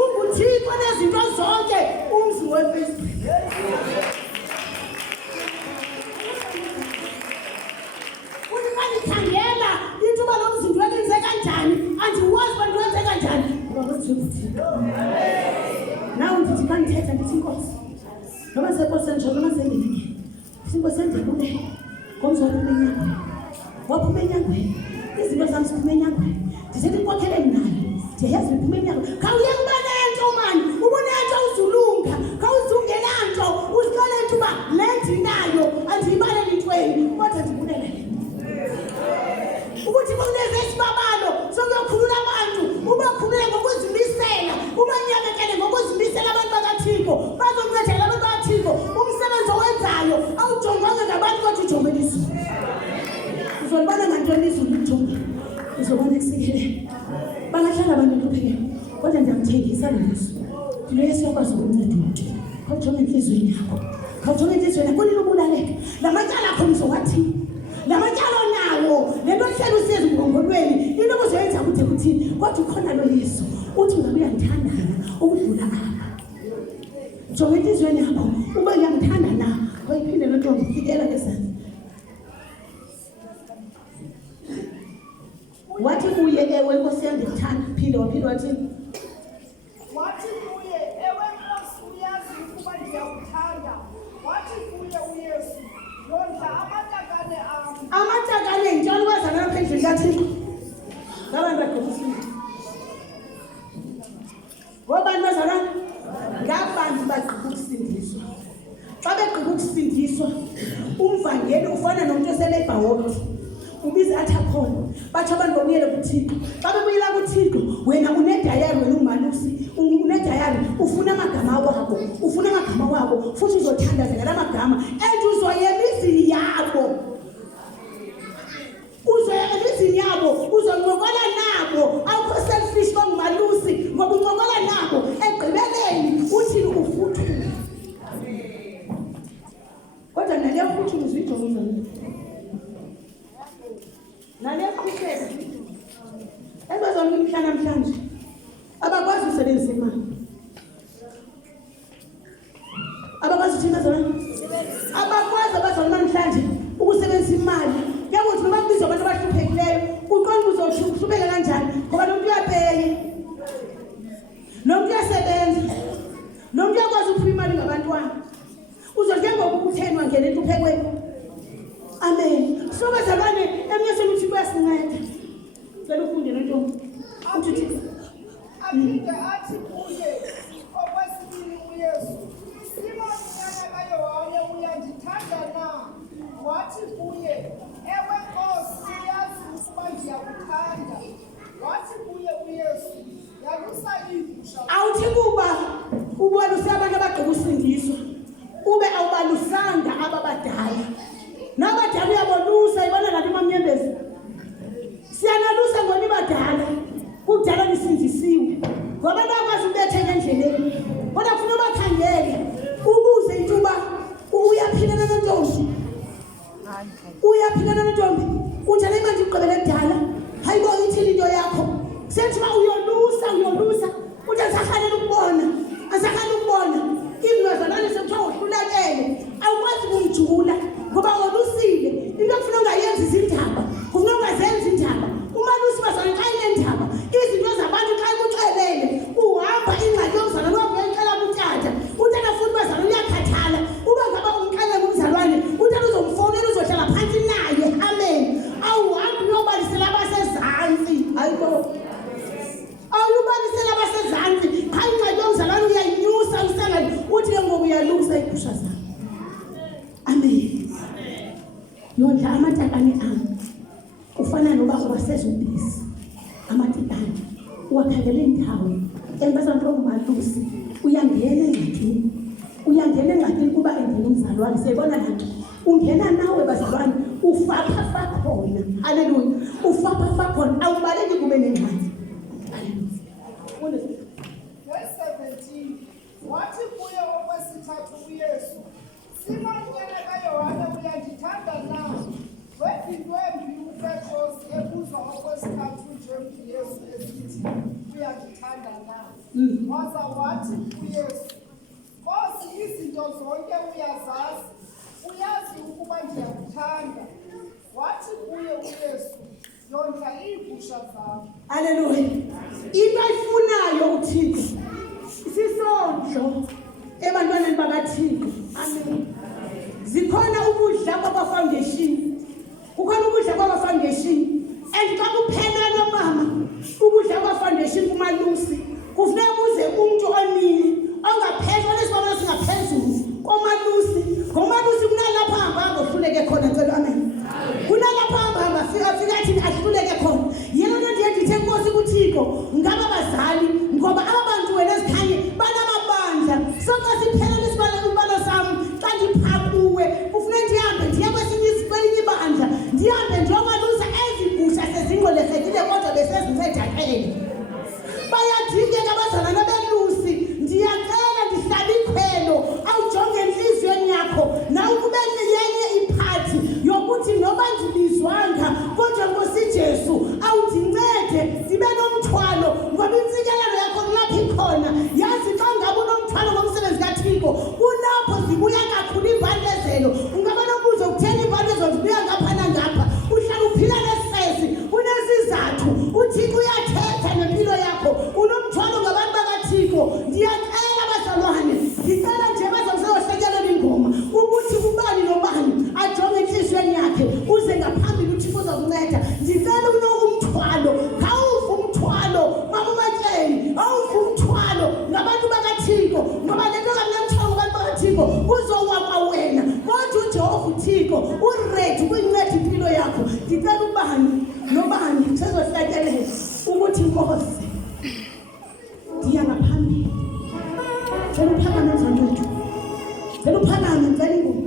unguThixo nezinto zonke umzi weFacebook. Khangela ithuba lomzimba wenze kanjani andiwazi bantu wenze kanjani ngoba kuthini nawe ndithi kanithetha ndithi inkosi ngoba sekosi nje noma sendike inkosi endikule ngomzwalo enyangweni waphuma enyangweni izinto zami ziphuma enyangweni ndithi inkokhele nayo ndiyazi iphuma enyangweni khawuye kuba nento mani ubonento uzulunga khawuzungela nto usiqale ithuba lendi nayo andiyibalele intweni kodwa ndibulele ukuthi kuneze isibabalo sokukhulula abantu ubakhulule ngokuzimisela ubanyakekele ngokuzimisela abantu bakaThixo bazoncedela abantu bakaThixo umsebenzi owenzayo awujonganga ngabantu kodwa ujongele izulu uzolibona ngantoni izulu ujonga uzobona kusikele bangahlala abantu enhluphekeni kodwa ndiyamthengisa leso lo Yesu yakwazi ukunceda umuntu khawujonge enhlizweni yakho khawujonge enhlizweni yakho nilubulaleka lamatyala akho nizowathini lamatyalo nawo lento hlelo usiyezi ngongolweni into ozoyenza ukuthi kuthini kodwa ukhona lo Yesu uthi ngabe uyandithanda ukudlula apha jonga enhlizweni yakho uma uyamthanda na oyiphinde lo ntombi fikela ngesandla wathi kuye ewe Nkosi yami ndikuthanda phinde waphinde wathi kuye ewe Nkosi uyazi ukuba ndiyakuthanda wathi kuye uYesu yondla amatakane njalo bazana lapha endlini kaThixo ngabantu bagqobisile ngobantu bazana ngabantu bagqiba ukusindiswa xa begqiba ukusindiswa umvangeli ufana nomuntu oselebhawoti ubiza athi akhona bathi abantu babuyele kuThixo xa bebuyela kuThixo wena unedayari wena umalusi unedayari ufuna amagama wabo futhi uzothandaza ngala magama and uzoyela izini yabo uzoncokola nabo awukho selfish bangumalusi ngoba uncokola nabo egqibeleni uthini ufuthule kodwa nale futhule uzijonga nale qhubeka ebazona imihla namhlanje abakwazi usebenzisa imali abakwazi thina zona abakwazi abazona namhlanje ukusebenzisa imali yakuthi noma kubizwa abantu abahluphekileyo uqonda uzohlupeka kanjani ngoba lo muntu uyapeya lo muntu uyasebenza lo muntu uyakwazi ukuphiwa imali ngabantwana uzoke ngokuthenwa ngene enhluphekweni amen so bazalwane eminye sokuthi kuyasinceda cela ufunde nontombi uthi athi kuye okwesibili uYesu Simoni nyana kaYohane uyandithanda na wathi kuye ewe Nkosi uyazi ukuba ndiyakuthanda wathi kuye uYesu yalusa igusha awuthi kuba ubaluse abantu abagqiba usindiswa ube awubalusanga ababadala nabadala uyabolusa ibona kanti mamnyembezi siyanalusa ngoni badala kudala nisindisiwe ngoba nakwazi ubetheka endleleni kodwa kufuna bakhangele ubuze intuba uyaphilana nontombi unjani manje uqhubele kudala hayibo ithini into yakho sethi ba uyolusa uthi asakhanela ukubona izinto zalani sekuthiwa uhlulakele awukwazi ukuyijula ngoba wolusile into kufuna ungayenzi izindaba kufuna ungazenzi indaba umalusi bazana xa inendaba izinto zabantu xa ikuxelele uhamba ingxaki yomzalwane wakho uyayixela kutata utata futhi bazana uyakhathala uba ngaba umxelele kumzalwane utata uzomfonela uzohlala phansi naye amen awuhambi uyobalisela abasezantsi hayibo awubalisela abasezantsi xa ingxaki yomzalwane uyayinyusa usangani uthi ke ngoku uyalusa igusha zakho amen yondla amatakane ami ufana noba ubasezobisi amatakane uwakhangele indawo embazana malusi uyangena engxakini kuba engena umzalwane siyibona lanto ungena nawe bazalwane ufapha khona haleluya ufapha khona awubaleki kube nengxaki haleluya verse 17 wathi kuye okwesithathu uYesu Simoni nyana kaYohane uyandithanda na wephindwe uPetros ebuza okwesithathu nje uYesu esithi uyandithanda na waza wathi kuYesu, Nkosi, izinto zonke uyazazi, uyazi ukuba ndiyakuthanda. Wathi kuye uYesu, yondla iigusha zam. Haleluya. Into ayifunayo uThixo sisondlo ebantwaneni bakaThixo. Amen. Zikhona ukudla kwaba-foundation, kukhona ukudla kwaba-foundation, and xa kuphela nomama ukudla kwaba-foundation kumalusi kufuneka kuze umuntu onini ongaphezulu onesibonelo singaphezulu komalusi. Ngomalusi kunalapha ahamba ohluleke khona. Ngicela amen. Kunalapha ahamba afika thini ahluleke khona. Yena nto ndiye ndithe Nkosi kuThixo ngaba bazali ngoba abantu wena ezikhanye banamabandla. So xa siphelele isibalo sami xa ndiphakuwe kufuneka ndihambe ndiye kwelinye ibandla ndihambe ndiyomalusa ezigusha sezingqolekekile kodwa besezincedakele. Bayadingeka abazalwana belusi. Ndiyacela ndihlala ikhwelo awujonge enhliziyweni yakho nawe kube yenye iphathi yokuthi noba ndibizwanga kodwa Nkosi Jesu awundincede ndibe nomthwalo ngoba intsikelelo yakho kulapho ikhona. Yazi xa ngabe unomthwalo ngomsebenzi kaThixo kulapho zibuya kakhulu iimbandezelo. Ungaba nobuzo kutheni iimbandezelo zibuya ngapha nangapha. Uhlala uphila nesifesi unesizathu. UThixo uyathetha ngempilo yakho. Unomthwalo ngabantu bakaThixo. Ndiyacela bazalwane, ndicela nje bazawuseyohlekelela ingoma ukuthi ubani nobani ajonge enhliziyweni yakhe uze ngaphambili uThixo uzakunceda. Ndicela umthwalo, khawuve umthwalo mama uMatyeni, awuve umthwalo ngabantu bakaThixo ngoba le nto kamnamthwalo ngabantu bakaThixo uzowakwa wena kodwa uJehova uThixo uredi ukuyinceda impilo yakho. Ndicela ubani nobani sezohlekelela ukuthi Nkosi ndiya ngaphambili. Cela uphakame mzalwane wethu, cela uphakame, ngicela ingoma.